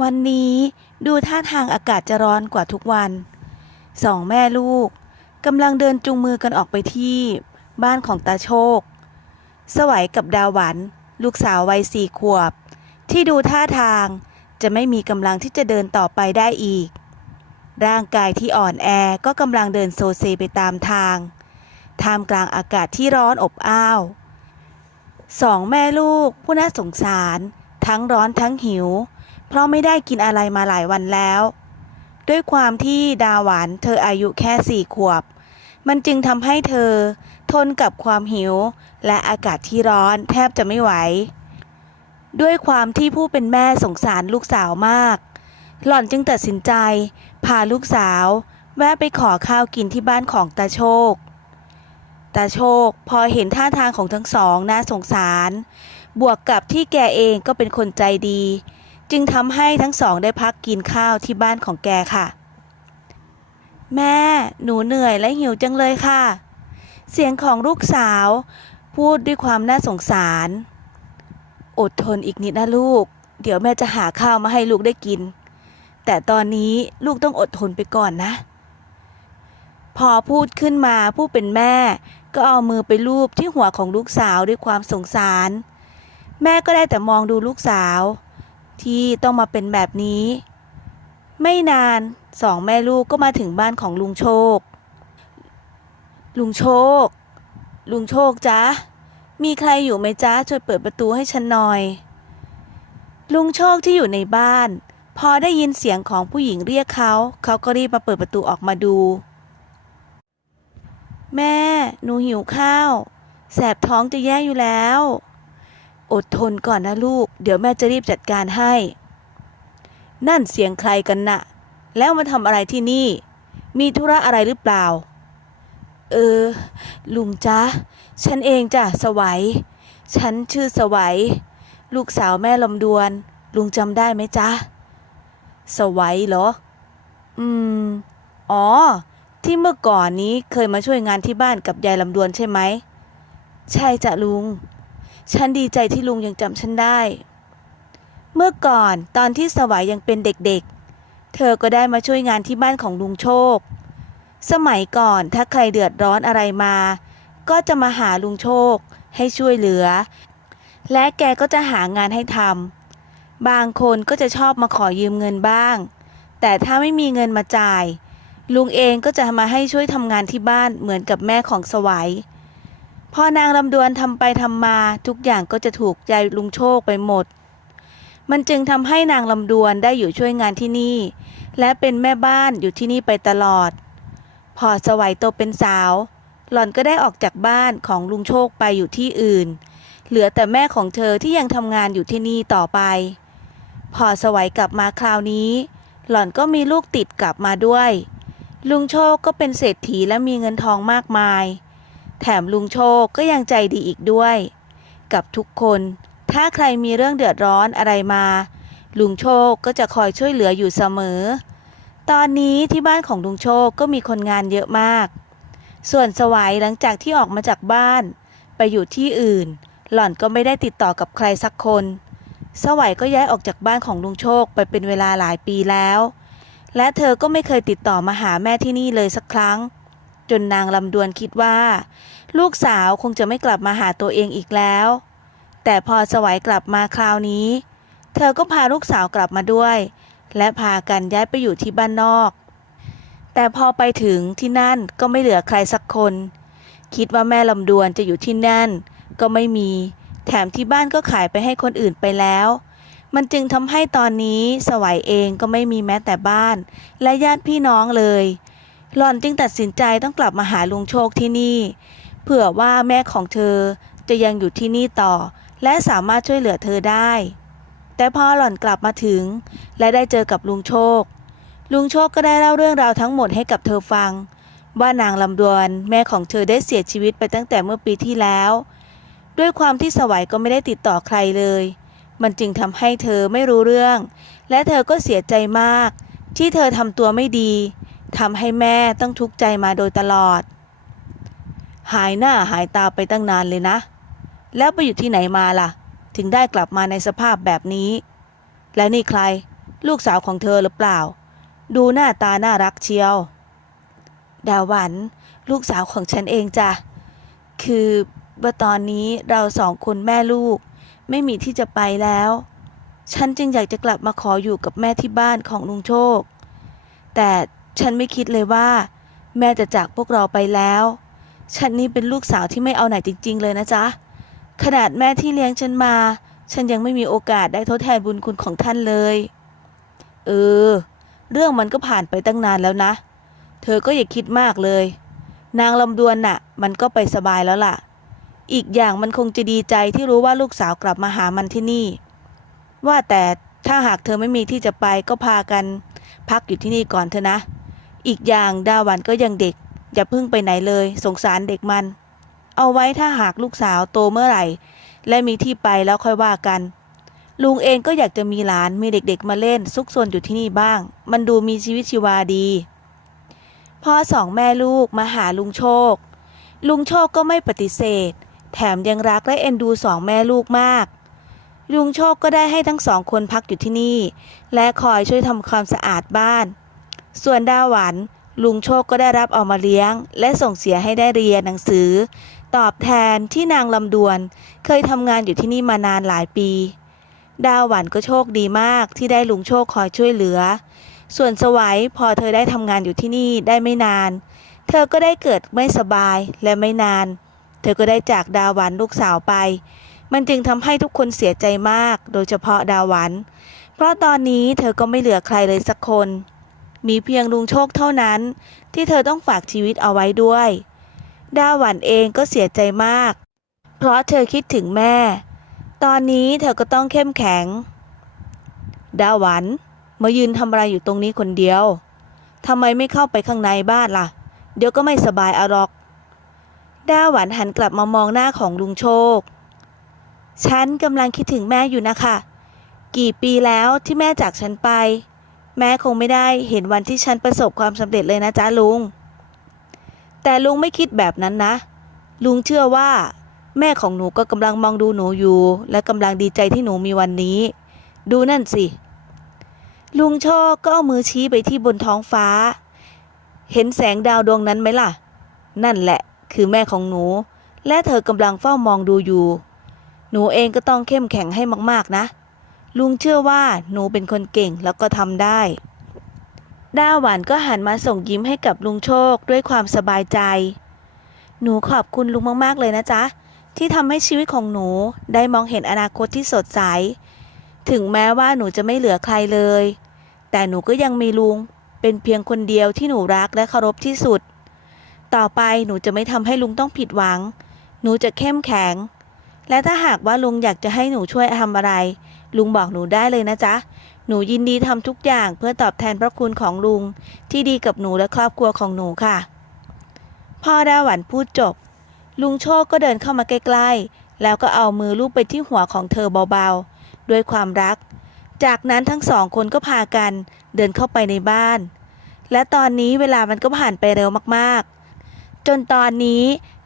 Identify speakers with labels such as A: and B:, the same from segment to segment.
A: วันนี้ดูท่าทางอากาศจะร้อนกว่าทุกวัน สองแม่ลูกกำลังเดินจูงมือกันออกไปที่บ้านของตาโชค สวัยกับดาวหวันลูกสาววัยสี่ขวบ ที่ดูท่าทางจะไม่มีกำลังที่จะเดินต่อไปได้อีก ร่างกายที่อ่อนแอก็กำลังเดินโซเซไปตามทาง ท่ามกลางอากาศที่ร้อนอบอ้าวสองแม่ลูกผู้น่าสงสาร ทั้งร้อนทั้งหิว เพราะไม่ได้กินอะไรมาหลายวันแล้ว ด้วยความที่ดาหวานเธออายุแค่สี่ขวบ มันจึงทำให้เธอ ทนกับความหิว และอากาศที่ร้อนแทบจะไม่ไหว ด้วยความที่ผู้เป็นแม่สงสารลูกสาวมาก หล่อนจึงตัดสินใจ พาลูกสาว แวะไปขอข้าวกินที่บ้านของตาโชคตาโชคพอเห็นท่าทางของทั้งสองน่าสงสาร บวกกับที่แกเองก็เป็นคนใจดี จึงทำให้ทั้งสองได้พักกินข้าวที่บ้านของแกค่ะ แม่ หนูเหนื่อยและหิวจังเลยค่ะ เสียงของลูกสาว พูดด้วยความน่าสงสาร อดทนอีกนิดนะลูก เดี๋ยวแม่จะหาข้าวมาให้ลูกได้กิน แต่ตอนนี้ลูกต้องอดทนไปก่อนนะ พอพูดขึ้นมาผู้เป็นแม่ ก็เอามือไปลูบที่หัวของลูกสาวด้วยความสงสาร แม่ก็ได้แต่มองดูลูกสาว ที่ต้องมาเป็นแบบนี้ ไม่นานสองแม่ลูกก็มาถึงบ้านของลุงโชค ลุงโชค ลุงโชคจ๊ะ มีใครอยู่ไหมจ๊ะช่วยเปิดประตูให้ฉันหน่อย ลุงโชคที่อยู่ในบ้าน พอได้ยินเสียงของผู้หญิงเรียกเขา เขาก็รีบมาเปิดประตูออกมาดู แม่ หนูหิวข้าว แสบท้องจะแย่อยู่แล้ว อดทนก่อนนะลูก เดี๋ยวแม่จะรีบจัดการให้ นั่นเสียงใครกันน่ะ แล้วมาทำอะไรที่นี่ มีธุระอะไรหรือเปล่า เออ ลุงจ๊ะ ฉันเองจ้ะสวัย ฉันชื่อสวัย ลูกสาวแม่ลำดวน ลุงจำได้ไหมจ๊ะ สวัยเหรอ อืม อ๋อ ที่เมื่อก่อนนี้เคยมาช่วยงานที่บ้านกับยายลำดวนใช่ไหม ใช่จ้ะลุง ฉันดีใจที่ลุงยังจำฉันได้ เมื่อก่อนตอนที่สวัยยังเป็นเด็กๆ เธอก็ได้มาช่วยงานที่บ้านของลุงโชค สมัยก่อนถ้าใครเดือดร้อนอะไรมา ก็จะมาหาลุงโชคให้ช่วยเหลือ และแกก็จะหางานให้ทำบางคนก็จะชอบมาขอยืมเงินบ้าง แต่ถ้าไม่มีเงินมาจ่าย ลุงเองก็จะมาให้ช่วยทำงานที่บ้านเหมือนกับแม่ของสวัย พอนางลำดวนทำไปทำมาทุกอย่างก็จะถูกใจลุงโชคไปหมด มันจึงทำให้นางลำดวนได้อยู่ช่วยงานที่นี่ และเป็นแม่บ้านอยู่ที่นี่ไปตลอด พอสวัยโตเป็นสาว หล่อนก็ได้ออกจากบ้านของลุงโชคไปอยู่ที่อื่น เหลือแต่แม่ของเธอที่ยังทำงานอยู่ที่นี่ต่อไป พอสวัยกลับมาคราวนี้ หล่อนก็มีลูกติดกลับมาด้วย ลุงโชคก็เป็นเศรษฐีและมีเงินทองมากมาย แถมลุงโชคก็ยังใจดีอีกด้วย กับทุกคน ถ้าใครมีเรื่องเดือดร้อนอะไรมา ลุงโชคก็จะคอยช่วยเหลืออยู่เสมอ ตอนนี้ที่บ้านของลุงโชคก็มีคนงานเยอะมาก ส่วนสวัยหลังจากที่ออกมาจากบ้าน ไปอยู่ที่อื่น หล่อนก็ไม่ได้ติดต่อกับใครสักคน สวัยก็ย้ายออกจากบ้านของลุงโชคไปเป็นเวลาหลายปีแล้ว และเธอก็ไม่เคยติดต่อมาหาแม่ที่นี่เลยสักครั้ง จนนางลำดวนคิดว่า ลูกสาวคงจะไม่กลับมาหาตัวเองอีกแล้ว แต่พอสวัยกลับมาคราวนี้ เธอก็พาลูกสาวกลับมาด้วย และพากันย้ายไปอยู่ที่บ้านนอก แต่พอไปถึงที่นั่นก็ไม่เหลือใครสักคน คิดว่าแม่ลำดวนจะอยู่ที่นั่น ก็ไม่มี แถมที่บ้านก็ขายไปให้คนอื่นไปแล้วมันจึงทำให้ตอนนี้สวัยเองก็ไม่มีแม้แต่บ้าน และญาติพี่น้องเลย หล่อนจึงตัดสินใจต้องกลับมาหาลุงโชคที่นี่ เผื่อว่าแม่ของเธอจะยังอยู่ที่นี่ต่อ และสามารถช่วยเหลือเธอได้ แต่พอหล่อนกลับมาถึง และได้เจอกับลุงโชค ลุงโชคก็ได้เล่าเรื่องราวทั้งหมดให้กับเธอฟัง ว่านางลำดวนแม่ของเธอได้เสียชีวิตไปตั้งแต่เมื่อปีที่แล้ว ด้วยความที่สวัยก็ไม่ได้ติดต่อใครเลย มันจึงทำให้เธอไม่รู้เรื่อง และเธอก็เสียใจมาก ที่เธอทำตัวไม่ดี ทำให้แม่ต้องทุกข์ใจมาโดยตลอด หายหน้าหายตาไปตั้งนานเลยนะ แล้วไปอยู่ที่ไหนมาล่ะ ถึงได้กลับมาในสภาพแบบนี้ และนี่ใคร ลูกสาวของเธอหรือเปล่า ดูหน้าตาน่ารักเชียว ดาวันลูกสาวของฉันเองจ้ะ คือว่าตอนนี้เราสองคนแม่ลูก ไม่มีที่จะไปแล้ว ฉันจึงอยากจะกลับมาขออยู่กับแม่ที่บ้านของลุงโชค แต่ ฉันไม่คิดเลยว่า แม่จะจากพวกเราไปแล้ว ฉันนี่เป็นลูกสาวที่ไม่เอาไหนจริง ๆ เลยนะจ๊ะ ขนาดแม่ที่เลี้ยงฉันมา ฉันยังไม่มีโอกาสได้ทดแทนบุญคุณของท่านเลย เออ เรื่องมันก็ผ่านไปตั้งนานแล้วนะ เธอก็อย่าคิดมากเลย นางลำดวนน่ะ มันก็ไปสบายแล้วล่ะ อีกอย่างมันคงจะดีใจที่รู้ว่าลูกสาวกลับมาหามันที่นี่ ว่าแต่ถ้าหากเธอไม่มีที่จะไปก็พากัน พักอยู่ที่นี่ก่อนเถอะนะ อีกอย่างดาวันก็ยังเด็ก อย่าพิ่งไปไหนเลย สงสารเด็กมัน เอาไว้ถ้าหากลูกสาวโตเมื่อไหร่ และมีที่ไปแล้วค่อยว่ากัน ลุงเองก็อยากจะมีหลานมีเด็กๆมาเล่นซุกซนอยู่ที่นี่บ้าง มันดูมีชีวิตชีวาดีพ่อสองแม่ลูกมาหาลุงโชค ลุงโชคก็ไม่ปฏิเสธ แถมยังรักและเอ็นดูสองแม่ลูกมาก ลุงโชคก็ได้ให้ทั้งสองคนพักอยู่ที่นี่ และคอยช่วยทำความสะอาดบ้าน ส่วนดาหวันลุงโชคก็ได้รับเอามาเลี้ยง และส่งเสียให้ได้เรียนหนังสือ ตอบแทนที่นางลำดวน เคยทำงานอยู่ที่นี่มานานหลายปี ดาหวันก็โชคดีมากที่ได้ลุงโชคคอยช่วยเหลือ ส่วนสวัยพอเธอได้ทำงานอยู่ที่นี่ได้ไม่นาน เธอก็ได้เกิดไม่สบายและไม่นาน เธอก็ได้จากดาหวันลูกสาวไป มันจึงทำให้ทุกคนเสียใจมาก โดยเฉพาะดาหวัน เพราะตอนนี้เธอก็ไม่เหลือใครเลยสักคน มีเพียงลุงโชคเท่านั้น ที่เธอต้องฝากชีวิตเอาไว้ด้วย ดาหวันเองก็เสียใจมาก เพราะเธอคิดถึงแม่ ตอนนี้เธอก็ต้องเข้มแข็ง ดาหวันมายืนทำอะไรอยู่ตรงนี้คนเดียวทำไมไม่เข้าไปข้างในบ้านล่ะ เดี๋ยวก็ไม่สบายอาหรอก ดาหวันหันกลับมามองหน้าของลุงโชค ฉันกำลังคิดถึงแม่อยู่นะคะ กี่ปีแล้วที่แม่จากฉันไป แม่คงไม่ได้เห็นวันที่ฉันประสบความสำเร็จเลยนะจ๊ะลุง แต่ลุงไม่คิดแบบนั้นนะ ลุงเชื่อว่า แม่ของหนูก็กำลังมองดูหนูอยู่ และกำลังดีใจที่หนูมีวันนี้ ดูนั่นสิ ลุงโชคก็เอามือชี้ไปที่บนท้องฟ้า เห็นแสงดาวดวงนั้นไหมล่ะ นั่นแหละ คือแม่ของหนู และเธอกำลังเฝ้ามองดูอยู่ หนูเองก็ต้องเข้มแข็งให้มากๆนะ ลุงเชื่อว่าหนูเป็นคนเก่งแล้วก็ทำได้ ด้าหวานก็หันมาส่งยิ้มให้กับลุงโชคด้วยความสบายใจ หนูขอบคุณลุงมาก ๆ เลยนะจ๊ะ ที่ทำให้ชีวิตของหนูได้มองเห็นอนาคตที่สดใส ถึงแม้ว่าหนูจะไม่เหลือใครเลย แต่หนูก็ยังมีลุง เป็นเพียงคนเดียวที่หนูรักและเคารพที่สุด ต่อไปหนูจะไม่ทำให้ลุงต้องผิดหวัง หนูจะเข้มแข็ง และถ้าหากว่าลุงอยากจะให้หนูช่วยทำอะไร ลุงบอกหนูได้เลยนะจ๊ะ หนูยินดีทำทุกอย่างเพื่อตอบแทนพระคุณของลุง ที่ดีกับหนูและครอบครัวของหนูค่ะ พ่อดาหวันพูดจบ ลุงโชคก็เดินเข้ามาใกล้ๆ แล้วก็เอามือลูบไปที่หัวของเธอเบาๆ ด้วยความรัก จากนั้นทั้งสองคนก็พากันเดินเข้าไปในบ้าน และตอนนี้เวลามันก็ผ่านไปเร็วมากๆ จนตอนนี้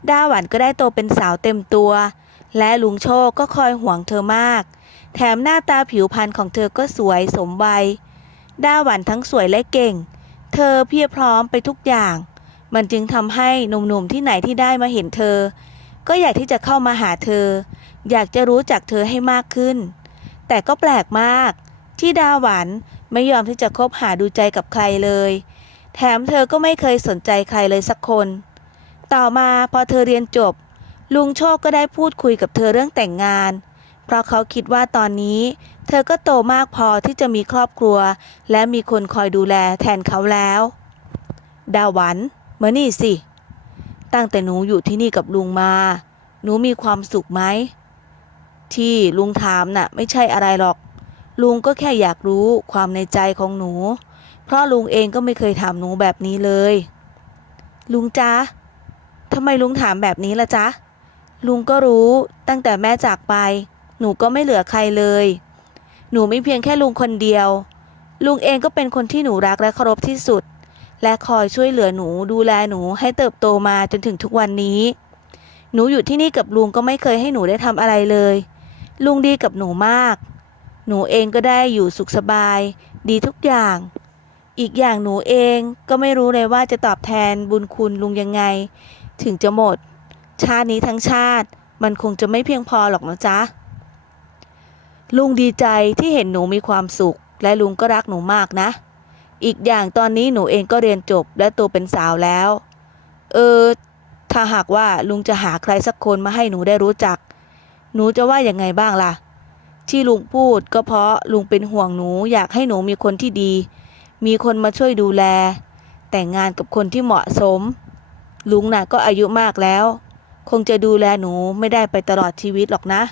A: ด้าหวันก็ได้โตเป็นสาวเต็มตัว และลุงโชคก็คอยห่วงเธอมาก แถมหน้าตาผิวพรรณของเธอก็สวยสมวัยด้าหวันทั้งสวยและเก่ง เธอเพียบพร้อมไปทุกอย่าง มันจึงทำให้หนุ่มๆที่ไหนที่ได้มาเห็นเธอ ก็อยากที่จะเข้ามาหาเธอ อยากจะรู้จักเธอให้มากขึ้น แต่ก็แปลกมาก ที่ดาหวันไม่ยอมที่จะคบหาดูใจกับใครเลย แถมเธอก็ไม่เคยสนใจใครเลยสักคน ต่อมาพอเธอเรียนจบ ลุงโชคก็ได้พูดคุยกับเธอเรื่องแต่งงาน เพราะเขาคิดว่าตอนนี้ เธอก็โตมากพอที่จะมีครอบครัว และมีคนคอยดูแลแทนเขาแล้ว ดาหวันมานี่สิ ตั้งแต่หนูอยู่ที่นี่กับลุงมา หนูมีความสุขไหม ที่ลุงถามน่ะไม่ใช่อะไรหรอก ลุงก็แค่อยากรู้ความในใจของหนู เพราะลุงเองก็ไม่เคยถามหนูแบบนี้เลย ลุงจ๊ะทำไมลุงถามแบบนี้ล่ะจ๊ะ ลุงก็รู้ตั้งแต่แม่จากไป หนูก็ไม่เหลือใครเลย หนูไม่เพียงแค่ลุงคนเดียว ลุงเองก็เป็นคนที่หนูรักและเคารพที่สุด และคอยช่วยเหลือหนูดูแลหนูให้เติบโตมาจนถึงทุกวันนี้ หนูอยู่ที่นี่กับลุงก็ไม่เคยให้หนูได้ทำอะไรเลย ลุงดีกับหนูมาก หนูเองก็ได้อยู่สุขสบาย ดีทุกอย่าง อีกอย่างหนูเองก็ไม่รู้เลยว่าจะตอบแทนบุญคุณลุงยังไง ถึงจะหมด ชาตินี้ทั้งชาติมันคงจะไม่เพียงพอหรอกนะจ๊ะ ลุงดีใจที่เห็นหนูมีความสุข และลุงก็รักหนูมากนะ อีกอย่างตอนนี้หนูเองก็เรียนจบและโตเป็นสาวแล้ว เออ ถ้าหากว่าลุงจะหาใครสักคนมาให้หนูได้รู้จัก หนูจะว่ายังไงบ้างล่ะ ที่ลุงพูดก็เพราะลุงเป็นห่วงหนูอยากให้หนูมีคนที่ดี มีคนมาช่วยดูแล แต่งงานกับคนที่เหมาะสม ลุงน่ะก็อายุมากแล้ว คงจะดูแลหนูไม่ได้ไปตลอดชีวิตหรอกนะ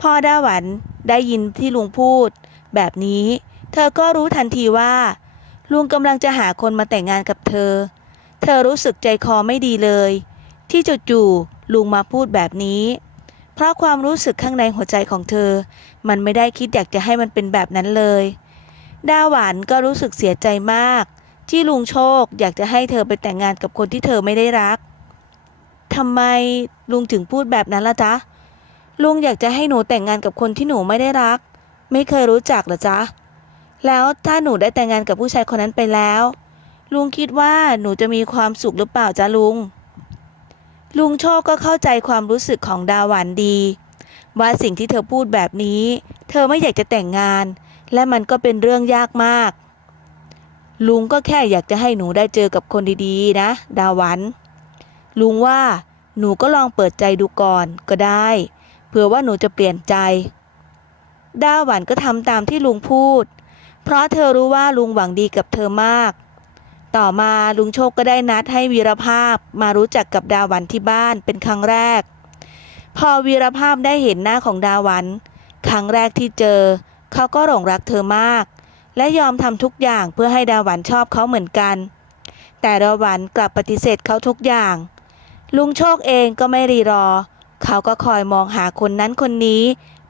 A: พ่อด้าหวันได้ยินที่ลุงพูด แบบนี้ เธอก็รู้ทันทีว่า ลุงกำลังจะหาคนมาแต่งงานกับเธอ เธอรู้สึกใจคอไม่ดีเลย ที่จู่ๆลุงมาพูดแบบนี้ เพราะความรู้สึกข้างในหัวใจของเธอ มันไม่ได้คิดอยากจะให้มันเป็นแบบนั้นเลยดาหวานก็รู้สึกเสียใจมาก ที่ลุงโชคอยากจะให้เธอไปแต่งงานกับคนที่เธอไม่ได้รักทำไมลุงถึงพูดแบบนั้นล่ะจ๊ะ ลุงอยากจะให้หนูแต่งงานกับคนที่หนูไม่ได้รัก ไม่เคยรู้จักหรอจ๊ะ แล้วถ้าหนูได้แต่งงานกับผู้ชายคนนั้นไปแล้ว ลุงคิดว่าหนูจะมีความสุขหรือเปล่าจ๊ะลุง ลุงโชคก็เข้าใจความรู้สึกของดาหวันดี ว่าสิ่งที่เธอพูดแบบนี้ เธอไม่อยากจะแต่งงาน และมันก็เป็นเรื่องยากมาก ลุงก็แค่อยากจะให้หนูได้เจอกับคนดีๆ นะ ดาหวัน ลุงว่าหนูก็ลองเปิดใจดูก่อนก็ได้ เผื่อว่าหนูจะเปลี่ยนใจดาหวันก็ทำตามที่ลุงพูด เพราะเธอรู้ว่าลุงหวังดีกับเธอมาก ต่อมาลุงโชคก็ได้นัดให้วีรภาพมารู้จักกับดาวันที่บ้านเป็นครั้งแรก พอวีรภาพได้เห็นหน้าของดาวัน ครั้งแรกที่เจอ เขาก็หลงรักเธอมาก และยอมทำทุกอย่างเพื่อให้ดาวันชอบเขาเหมือนกัน แต่ดาวันกลับปฏิเสธเขาทุกอย่างลุงโชคเองก็ไม่รีรอ เขาก็คอยมองหาคนนั้นคนนี้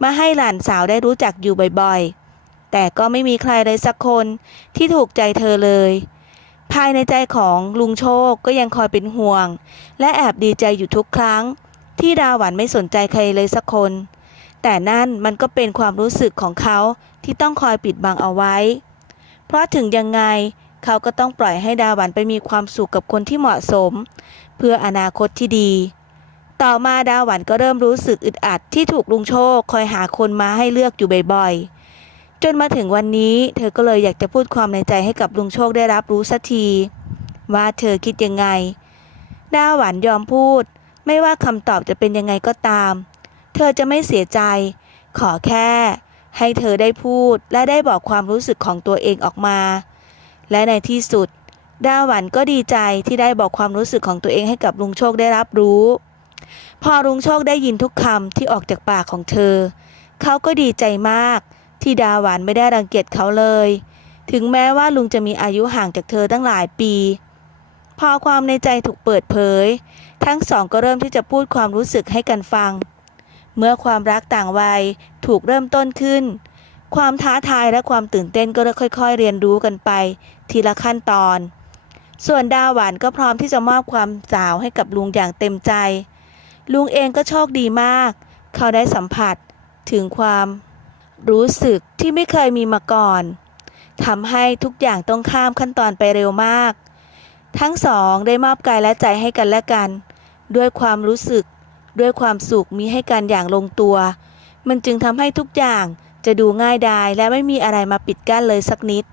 A: มาให้หลานสาวได้รู้จักอยู่บ่อยๆ แต่ก็ไม่มีใครเลยสักคนที่ถูกใจเธอเลย ภายในใจของลุงโชคก็ยังคอยเป็นห่วง และแอบดีใจอยู่ทุกครั้ง ที่ดาหวันไม่สนใจใครเลยสักคน แต่นั่นมันก็เป็นความรู้สึกของเขาที่ต้องคอยปิดบังเอาไว้ เพราะถึงยังไงเขาก็ต้องปล่อยให้ดาหวันไปมีความสุขกับคนที่เหมาะสม เพื่ออนาคตที่ดี ต่อมาดาหวันก็เริ่มรู้สึกอึดอัดที่ถูกลุงโชค คอยหาคนมาให้เลือกอยู่บ่อยๆ จนมาถึงวันนี้ เธอก็เลยอยากจะพูดความในใจให้กับลุงโชคได้รับรู้สักที ว่าเธอคิดยังไง ดาหวันยอมพูด ไม่ว่าคำตอบจะเป็นยังไงก็ตาม เธอจะไม่เสียใจ ขอแค่ ให้เธอได้พูดและได้บอกความรู้สึกของตัวเองออกมา และในที่สุด ดาหวันก็ดีใจที่ได้บอกความรู้สึกของตัวเองให้กับลุงโชคได้รับรู้ พอลุงโชคได้ยินทุกคำที่ออกจากปากของเธอ เขาก็ดีใจมากที่ดาหวานไม่ได้รังเกียจเขาเลย ถึงแม้ว่าลุงจะมีอายุห่างจากเธอตั้งหลายปี พอความในใจถูกเปิดเผย ทั้งสองก็เริ่มที่จะพูดความรู้สึกให้กันฟัง เมื่อความรักต่างวัยถูกเริ่มต้นขึ้น ความท้าทายและความตื่นเต้นก็ค่อยๆ เรียนรู้กันไป ทีละขั้นตอน ส่วนดาหวานก็พร้อมที่จะมอบความสาวให้กับลุงอย่างเต็มใจ ลุงเองก็โชคดีมาก เขาได้สัมผัสถึงความรู้สึกที่ไม่เคยมีมาก่อนทำให้ทุกอย่างต้องข้ามขั้นตอนไปเร็วมาก ทั้งสองได้มอบกายและใจให้กันและกัน ด้วยความรู้สึก ด้วยความสุขมีให้กันอย่างลงตัว มันจึงทำให้ทุกอย่างจะดูง่ายดายและไม่มีอะไรมาปิดกั้นเลยสักนิด